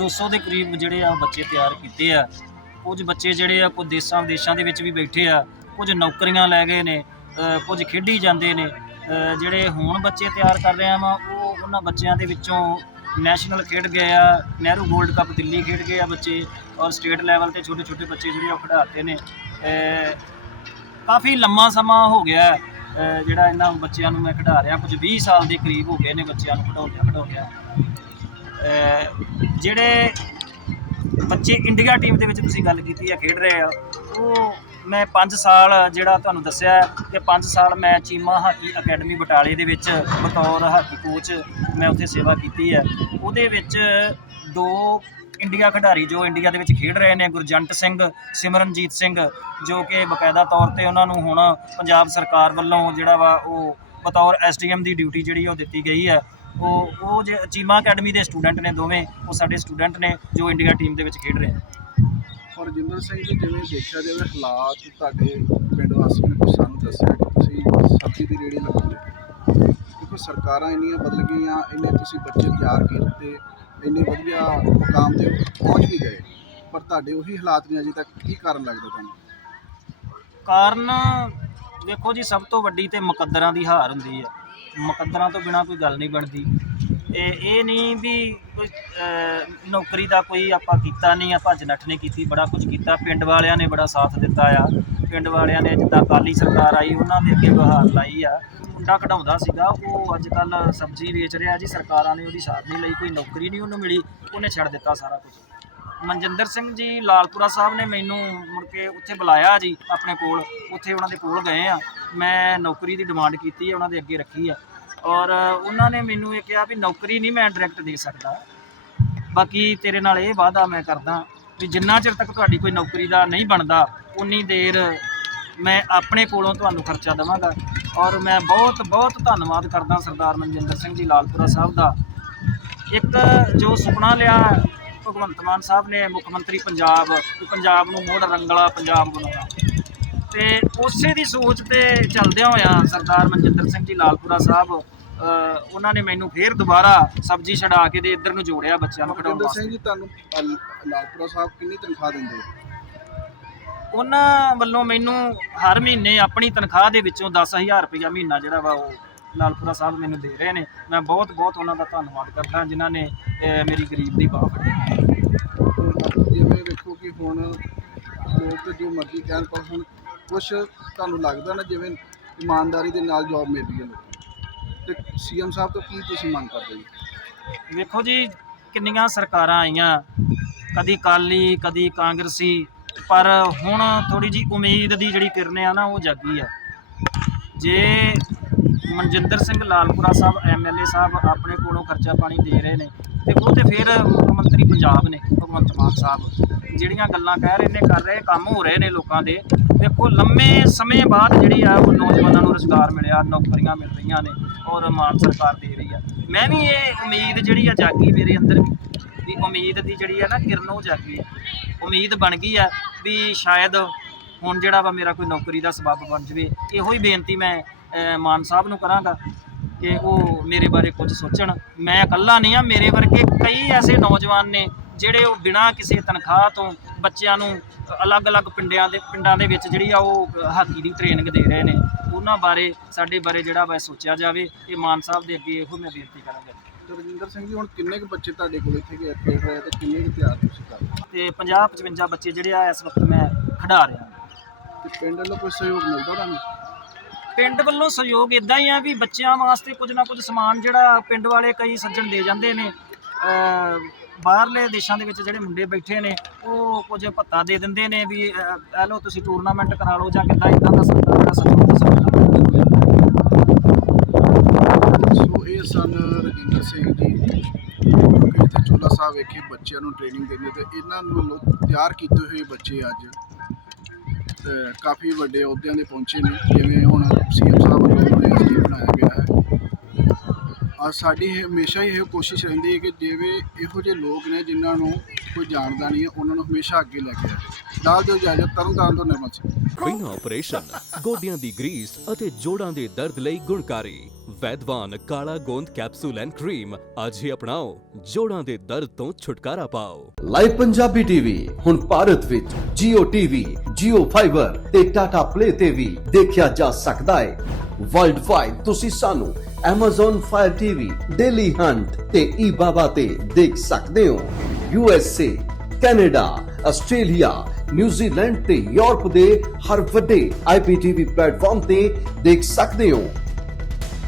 200 ਦੇ ਕਰੀਬ ਜਿਹੜੇ ਆ ਬੱਚੇ ਤਿਆਰ ਕੀਤੇ ਆ। ਕੁਝ ਬੱਚੇ ਜਿਹੜੇ ਆ, ਕੁਝ ਦੇਸ਼ਾਂ ਵਿਦੇਸ਼ਾਂ ਦੇ ਵਿੱਚ ਵੀ ਬੈਠੇ ਆ। ਕੁਝ ਨੌਕਰੀਆਂ ਲੈ ਗਏ ਨੇ ਕੁਝ ਖੇਡੀ ਜਾਂਦੇ ਨੇ। ਜਿਹੜੇ ਹੁਣ ਬੱਚੇ ਤਿਆਰ ਕਰ ਰਹੇ ਆ ਵਾ, ਉਹ ਉਹਨਾਂ ਬੱਚਿਆਂ ਦੇ ਵਿੱਚੋਂ ਨੈਸ਼ਨਲ ਖੇਡ ਗਏ ਆ, ਨਹਿਰੂ 골ਡ ਕੱਪ ਦਿੱਲੀ ਖੇਡ ਗਏ ਆ ਬੱਚੇ ਔਰ ਸਟੇਟ ਲੈਵਲ ਤੇ ਛੋਟੇ ਛੋਟੇ ਬੱਚੇ ਜਿਹੜੇ ਉਹ ਖਿਡਾਰਤੇ ਨੇ। ਕਾਫੀ ਲੰਮਾ ਸਮਾਂ ਹੋ ਗਿਆ ਜਿਹੜਾ ਇਹਨਾਂ ਬੱਚਿਆਂ ਨੂੰ ਮੈਂ ਖਿਡਾ ਰਿਹਾ, ਕੁਝ 20 ਸਾਲ ਦੇ ਕਰੀਬ ਹੋ ਗਏ ਨੇ ਬੱਚਿਆਂ ਨੂੰ ਖਿਡਾਉਂਦਿਆਂ ਖਿਡਾਉਂਦਿਆਂ ਜਿਹੜੇ ਬੱਚੇ ਇੰਡੀਆ ਟੀਮ ਦੇ ਵਿੱਚ ਤੁਸੀਂ ਗੱਲ ਕੀਤੀ ਆ ਖੇਡ ਰਹੇ ਆ, ਉਹ ਮੈਂ 5 ਸਾਲ ਜਿਹੜਾ ਤੁਹਾਨੂੰ ਦੱਸਿਆ ਹੈ ਕਿ 5 ਸਾਲ ਮੈਂ ਚੀਮਾ ਹਾਕੀ ਅਕੈਡਮੀ ਬਟਾਲੇ ਦੇ ਵਿੱਚ ਬਤੌਰ ਹਾਕੀ ਕੋਚ ਮੈਂ ਉੱਥੇ ਸੇਵਾ ਕੀਤੀ ਹੈ। ਉਹਦੇ ਵਿੱਚ ਦੋ ਇੰਡੀਆ ਖਿਡਾਰੀ ਜੋ ਇੰਡੀਆ ਦੇ ਵਿੱਚ ਖੇਡ ਰਹੇ ਨੇ, ਗੁਰਜੰਟ ਸਿੰਘ, ਸਿਮਰਨਜੀਤ ਸਿੰਘ, ਜੋ ਕਿ ਬਕਾਇਦਾ ਤੌਰ ਤੇ ਉਹਨਾਂ ਨੂੰ ਹੁਣ ਪੰਜਾਬ ਸਰਕਾਰ ਵੱਲੋਂ ਜਿਹੜਾ ਵਾ ਉਹ ਬਤੌਰ ਐਸਡੀਐਮ ਦੀ ਡਿਊਟੀ ਜਿਹੜੀ ਉਹ ਦਿੱਤੀ ਗਈ ਹੈ। ਉਹ ਉਹ ਜੇ ਚੀਮਾ ਅਕੈਡਮੀ ਦੇ ਸਟੂਡੈਂਟ ਨੇ ਦੋਵੇਂ ਉਹ ਸਾਡੇ ਸਟੂਡੈਂਟ ਨੇ ਜੋ ਇੰਡੀਆ ਟੀਮ ਦੇ ਵਿੱਚ ਖੇਡ ਰਹੇ ਨੇ। ਔਰ ਜਿੰਦਰ ਸਿੰਘ ਜੀ ਜਿਵੇਂ ਦੇਖਿਆ ਜਾਵੇ ਹਾਲਾਤ ਤੁਹਾਡੇ ਪਿੰਡ ਵਾਸੀਆਂ ਨੇ ਸਾਨੂੰ ਦੱਸਿਆ ਕਿ ਤੁਸੀਂ ਸਬਜ਼ੀ ਦੀ ਰੇੜੀ ਲਗਾਉਂਦੇ ਦੇਖੋ ਸਰਕਾਰਾਂ ਇੰਨੀਆਂ ਬਦਲ ਗਈਆਂ ਇੰਨੇ ਤੁਸੀਂ ਬੱਚੇ ਤਿਆਰ ਕੀਤੇ ਇੰਨੇ ਵਧੀਆ ਮੁਕਾਮ ਤੇ ਪਹੁੰਚ ਵੀ ਗਏ। ਪਰ ਤੁਹਾਡੇ ਉਹੀ ਹਾਲਾਤ ਨੇ ਅਜੇ ਤੱਕ ਕੀ ਕਾਰਨ ਲੱਗਦਾ ਤੁਹਾਨੂੰ? ਕਾਰਨ ਦੇਖੋ ਜੀ ਸਭ ਤੋਂ ਵੱਡੀ ਤੇ ਮੁਕੱਦਰਾਂ ਦੀ ਹਾਰ ਹੁੰਦੀ ਹੈ। ਮੁਕੱਦਰਾਂ ਤੋਂ ਬਿਨਾ ਕੋਈ ਗੱਲ ਨਹੀਂ ਬਣਦੀ। ਇਹ ਇਹ ਨਹੀਂ ਵੀ ਕੋਈ ਅਹ, ਨੌਕਰੀ ਦਾ ਕੋਈ ਆਪਾਂ ਕੀਤਾ ਨਹੀਂ ਆ ਭੱਜ ਨੱਠ ਨੇ ਕੀਤੀ ਬੜਾ ਕੁਝ ਕੀਤਾ। ਪਿੰਡ ਵਾਲਿਆਂ ਨੇ ਬੜਾ ਸਾਥ ਦਿੱਤਾ ਆ। ਪਿੰਡ ਵਾਲਿਆਂ ਨੇ ਜਿੱਦਾਂ ਅਕਾਲੀ ਸਰਕਾਰ ਆਈ ਉਹਨਾਂ ਦੇ ਅੱਗੇ ਬਹਾਰ ਲਾਈ ਆ। ਮੁੰਡਾ ਕਢਾਉਂਦਾ ਸੀਗਾ ਉਹ ਅੱਜ ਕੱਲ ਸਬਜ਼ੀ ਵੇਚ ਰਿਹਾ ਜੀ ਸਰਕਾਰਾਂ ਨੇ ਉਹਦੀ ਸਾਥ ਨਹੀਂ ਲਈ ਕੋਈ ਨੌਕਰੀ ਨਹੀਂ ਉਹਨੂੰ ਮਿਲੀ ਉਹਨੇ ਛੱਡ ਦਿੱਤਾ ਸਾਰਾ ਕੁਝ ਮਨਜਿੰਦਰ ਸਿੰਘ ਜੀ ਲਾਲਪੁਰਾ ਸਾਹਿਬ ਨੇ ਮੈਨੂੰ ਮੁੜ ਕੇ ਉੱਥੇ ਬੁਲਾਇਆ ਜੀ, ਆਪਣੇ ਕੋਲ। ਉੱਥੇ ਉਹਨਾਂ ਦੇ ਕੋਲ ਗਏ ਆ। ਮੈਂ ਨੌਕਰੀ ਦੀ ਡਿਮਾਂਡ ਕੀਤੀ ਹੈ ਉਹਨਾਂ ਦੇ ਅੱਗੇ ਰੱਖੀ ਆ। ਔਰ ਉਹਨਾਂ ਨੇ ਮੈਨੂੰ ਇਹ ਕਿਹਾ ਵੀ ਨੌਕਰੀ ਨਹੀਂ ਮੈਂ ਡਾਇਰੈਕਟ ਦੇ ਸਕਦਾ। ਬਾਕੀ ਤੇਰੇ ਨਾਲ ਇਹ ਵਾਅਦਾ ਮੈਂ ਕਰਦਾ ਵੀ ਜਿੰਨਾ ਚਿਰ ਤੱਕ ਤੁਹਾਡੀ ਕੋਈ ਨੌਕਰੀ ਦਾ ਨਹੀਂ ਬਣਦਾ, ਉਨੀ ਦੇਰ ਮੈਂ ਆਪਣੇ ਕੋਲੋਂ ਤੁਹਾਨੂੰ ਖਰਚਾ ਦੇਵਾਂਗਾ। ਔਰ ਮੈਂ ਬਹੁਤ ਬਹੁਤ ਧੰਨਵਾਦ ਕਰਦਾ ਸਰਦਾਰ ਮਨਜਿੰਦਰ ਸਿੰਘ ਜੀ ਲਾਲਪੁਰਾ ਸਾਹਿਬ ਦਾ। ਇੱਕ ਜੋ ਸੁਪਨਾ ਲਿਆ ਭਗਵੰਤ ਮਾਨ ਸਾਹਿਬ ਨੇ ਮੁੱਖ ਮੰਤਰੀ ਪੰਜਾਬ ਪੰਜਾਬ ਨੂੰ ਮੋੜ ਰੰਗਲਾ ਪੰਜਾਬ ਬਣਾਉਣਾ ਤੇ ਉਸੇ ਦੀ ਸੋਚ ਤੇ ਚੱਲਦਿਆਂ ਹੋਇਆਂ ਸਰਦਾਰ ਮਨਜਿੰਦਰ ਸਿੰਘ ਜੀ ਲਾਲਪੁਰਾ ਸਾਹਿਬ ਉਹਨਾਂ ਨੇ ਮੈਨੂੰ ਫੇਰ ਦੁਬਾਰਾ ਸਬਜ਼ੀ ਛਡਾ ਕੇ ਤੇ ਇੱਧਰ ਨੂੰ ਜੋੜਿਆ ਬੱਚਿਆਂ ਨੂੰ ਖਿਡਾਉਣ ਵਾਸਤੇ ਸਿੰਘ ਜੀ ਤੁਹਾਨੂੰ ਲਾਲਪੁਰਾ ਸਾਹਿਬ ਕਿੰਨੀ ਤਨਖਾਹ ਦਿੰਦੇ? ਉਹਨਾਂ ਵੱਲੋਂ ਮੈਨੂੰ ਹਰ ਮਹੀਨੇ ਆਪਣੀ ਤਨਖਾਹ ਦੇ ਵਿੱਚੋਂ 10000 ਰੁਪਇਆ ਮਹੀਨਾ ਜਿਹੜਾ ਵਾ ਉਹ ਲਾਲਪੁਰਾ ਸਾਹਿਬ ਮੈਨੂੰ ਦੇ ਰਹੇ ਨੇ। ਮੈਂ ਬਹੁਤ ਬਹੁਤ ਉਹਨਾਂ ਦਾ ਧੰਨਵਾਦ ਕਰਦਾ ਜਿਨ੍ਹਾਂ ਨੇ ਮੇਰੀ ਗਰੀਬ ਦੀ ਬਾਹ ਫੜੀ। ਜਿਵੇਂ ਵੇਖੋ ਕਿ ਹੁਣ ਲੋਕ ਜੋ ਮਰਜ਼ੀ ਕਹਿਣ ਪਰ ਹੁਣ ਕੁਝ ਤੁਹਾਨੂੰ ਲੱਗਦਾ ਨਾ ਜਿਵੇਂ ਇਮਾਨਦਾਰੀ ਦੇ ਨਾਲ ਜੌਬ ਮਿਲ ਰਹੀ ਹੈ ਲੋਕਾਂ ਤੇ ਸੀਐਮ ਸਾਹਿਬ ਤੋਂ ਕੀ ਤੁਸੀਂ ਮੰਗ ਕਰਦੇ ਜੀ ਵੇਖੋ ਜੀ ਕਿੰਨੀਆਂ ਸਰਕਾਰਾਂ ਆਈਆਂ। ਕਦੀ ਕਾਲੀ ਕਦੀ ਕਾਂਗਰਸੀ ਪਰ ਹੁਣ ਥੋੜੀ ਜੀ ਉਮੀਦ ਦੀ ਜਿਹੜੀ ਕਿਰਨ ਆ ਨਾ ਉਹ ਜਾਗੀ ਆ। ਜੇ ਮਨਜਿੰਦਰ ਸਿੰਘ ਲਾਲਪੁਰਾ ਸਾਹਿਬ ਐਮਐਲਏ ਸਾਹਿਬ ਆਪਣੇ ਕੋਲੋਂ ਖਰਚਾ ਪਾਣੀ ਦੇ ਰਹੇ ਨੇ ਤੇ ਉਹ ਤੇ ਫਿਰ ਮੁੱਖ ਮੰਤਰੀ ਪੰਜਾਬ ਨੇ, ਭਗਵੰਤ ਮਾਨ ਸਾਹਿਬ। ਜਿਹੜੀਆਂ ਗੱਲਾਂ ਕਹਿ ਰਹੇ ਨੇ, ਕਰ ਰਹੇ, ਕੰਮ ਹੋ ਰਹੇ ਨੇ ਲੋਕਾਂ ਦੇ। ਦੇਖੋ, ਲੰਮੇ ਸਮੇਂ ਬਾਅਦ ਜਿਹੜੀ ਆ ਉਹ ਨੌਜਵਾਨਾਂ ਨੂੰ ਰੁਜ਼ਗਾਰ ਮਿਲਿਆ, ਨੌਕਰੀਆਂ ਮਿਲ ਰਹੀਆਂ ਨੇ ਔਰ ਮਾਨ ਸਰਕਾਰ ਦੇ ਰਹੀ ਆ। ਮੈਂ ਵੀ ਇਹ ਉਮੀਦ ਜਿਹੜੀ ਆ ਜਾਗੀ ਮੇਰੇ ਅੰਦਰ ਵੀ ਉਮੀਦ ਦੀ ਜਿਹੜੀ ਆ ਨਾ ਕਿਰਨ ਉਹ ਜਾਗੀ ਉਮੀਦ ਬਣ ਗਈ ਆ ਵੀ ਸ਼ਾਇਦ ਹੁਣ ਜਿਹੜਾ ਵਾ ਮੇਰਾ ਕੋਈ ਨੌਕਰੀ ਦਾ ਸਬੱਬ ਬਣ ਜਵੇ। ਇਹੋ ਹੀ ਬੇਨਤੀ ਮੈਂ ਮਾਨ ਸਾਹਿਬ ਨੂੰ ਕਰਾਂਗਾ ਕਿ ਉਹ ਮੇਰੇ ਬਾਰੇ ਕੁਝ ਸੋਚਣ। ਮੈਂ ਇਕੱਲਾ ਨਹੀਂ ਆ ਮੇਰੇ ਵਰਗੇ ਕਈ ਐਸੇ ਨੌਜਵਾਨ ਨੇ ਜਿਹੜੇ ਉਹ ਬਿਨਾਂ ਕਿਸੇ ਤਨਖਾਹ ਤੋਂ ਬੱਚਿਆਂ ਨੂੰ ਅਲੱਗ-ਅਲੱਗ ਪਿੰਡਾਂ ਦੇ ਪਿੰਡਾਂ ਦੇ ਵਿੱਚ ਜਿਹੜੀ ਆ ਉਹ ਹਾਕੀ ਦੀ ਟ੍ਰੇਨਿੰਗ ਦੇ ਰਹੇ ਨੇ। ਉਹਨਾਂ ਬਾਰੇ ਸਾਡੇ ਬਾਰੇ ਜਿਹੜਾ ਵਾ ਸੋਚਿਆ ਜਾਵੇ ਇਹ ਮਾਨ ਸਾਹਿਬ ਦੇ ਅੱਗੇ ਇਹੋ ਮੈਂ ਬੇਨਤੀ ਕਰਾਂਗਾ। ਰਜਿੰਦਰ ਸਿੰਘ ਜੀ ਹੁਣ ਕਿੰਨੇ ਕੁ ਬੱਚੇ ਤੁਹਾਡੇ ਕੋਲ ਇੱਥੇ ਗਏ ਖੇਡ ਰਹੇ ਤੇ ਕਿੰਨੇ ਕੁ ਤਿਆਰ ਤੁਸੀਂ ਕਰ ਤੇ 50 55 ਬੱਚੇ ਜਿਹੜੇ ਆ ਇਸ ਵਕਤ ਮੈਂ ਖਿਡਾ ਰਿਹਾ। ਤੇ ਪਿੰਡ ਵੱਲੋਂ ਕੋਈ ਸਹਿਯੋਗ ਮਿਲਦਾ ਤੁਹਾਨੂੰ? ਪਿੰਡ ਵੱਲੋਂ ਸਹਿਯੋਗ ਇਦਾਂ ਹੀ ਆ ਵੀ ਬੱਚਿਆਂ ਵਾਸਤੇ ਕੁਝ ਨਾ ਕੁਝ ਸਮਾਨ ਜਿਹੜਾ ਪਿੰਡ ਵਾਲੇ ਕਈ ਸੱਜਣ ਦੇ ਜਾਂਦੇ ਨੇ ਬਾਹਰਲੇ ਦੇਸ਼ਾਂ ਦੇ ਵਿੱਚ ਜਿਹੜੇ ਮੁੰਡੇ ਬੈਠੇ ਨੇ ਉਹ ਕੁਝ ਭੱਤਾ ਦੇ ਦਿੰਦੇ ਨੇ ਵੀ ਅਹ, ਇਹ ਲਓ ਤੁਸੀਂ ਟੂਰਨਾਮੈਂਟ ਕਰਾ ਲਓ ਜਾਂ ਕਿੱਦਾਂ ਇਦਾਂ ਦਾ ਸਰਕਾਰ ਜਿਹੜਾ ਸਹਿਯੋਗ ਸੋ ਇਹ ਸਨ ਰਜਿੰਦਰ ਸਿੰਘ ਜੀ ਇੱਥੇ ਚੋਲਾ ਸਾਹਿਬ ਵਿਖੇ ਬੱਚਿਆਂ ਨੂੰ ਟ੍ਰੇਨਿੰਗ ਦਿੰਦੇ ਤੇ ਇਹਨਾਂ ਨੂੰ ਤਿਆਰ ਕੀਤੇ ਹੋਏ ਬੱਚੇ ਅੱਜ। ਕਾਫੀ ਵੱਡੇ ਅਹੁਦਿਆਂ ਦੇ ਪਹੁੰਚੇ ਨੇ, ਜਿਵੇਂ ਹੁਣ ਸੀਐਮ ਸਾਹਿਬ ਵੱਲੋਂ ਉਹਨਾਂ ਬਣਾਇਆ ਗਿਆ ਹੈ। ਆ ਸਾਡੀ ਹਮੇਸ਼ਾ ਹੀ ਇਹ ਕੋਸ਼ਿਸ਼ ਰਹਿੰਦੀ ਹੈ ਕਿ ਜਿਵੇਂ ਇਹੋ ਜਿਹੇ ਲੋਕ ਨੇ ਜਿਨ੍ਹਾਂ ਨੂੰ ਕੋਈ ਜਾਣਦਾ ਨਹੀਂ ਹੈ, ਉਹਨਾਂ ਨੂੰ ਹਮੇਸ਼ਾ ਅੱਗੇ ਲੈ ਕੇ ਆਏ ਨਾਲ ਦਿਓ ਇਜਾਜ਼ਤ ਤਰਨਤਾਰਨ ਤੋਂ ਨਿਰਮਲ ਸਿੰਘ। ਬਿਨਾਂ ਆਪਰੇਸ਼ਨ ਗੋਡਿਆਂ ਦੀ ਗਰੀਸ ਅਤੇ ਜੋੜਾਂ ਦੇ ਦਰਦ ਲਈ ਗੁਣਕਾਰੀ। ਵੈਦਵਾਨ ਕਾਲਾ ਗੋਂਦ ਕੈਪਸੂਲ ਐਂਡ ਕਰੀਮ ਅੱਜ ਹੀ ਅਪਣਾਓ ਜੋੜਾਂ ਦੇ ਦਰਦ ਤੋਂ ਛੁਟਕਾਰਾ ਪਾਓ। ਲਾਈਵ ਪੰਜਾਬੀ ਟੀਵੀ ਹੁਣ ਭਾਰਤ ਵਿੱਚ Jio TV, Jio Fiber ਤੇ Tata Play ਤੇ ਵੀ ਦੇਖਿਆ ਜਾ ਸਕਦਾ ਹੈ। ਵਰਲਡ ਵਾਈਡ ਤੁਸੀਂ ਸਾਨੂੰ Amazon Fire TV, Daily Hunt ਤੇ eBaba ਤੇ ਦੇਖ ਸਕਦੇ ਹੋ। USA, Canada, Australia, New Zealand ਤੇ ਯੂਰਪ ਦੇ ਹਰ ਵੱਡੇ IPTV ਪਲੇਟਫਾਰਮ ਤੇ ਦੇਖ ਸਕਦੇ ਹੋ।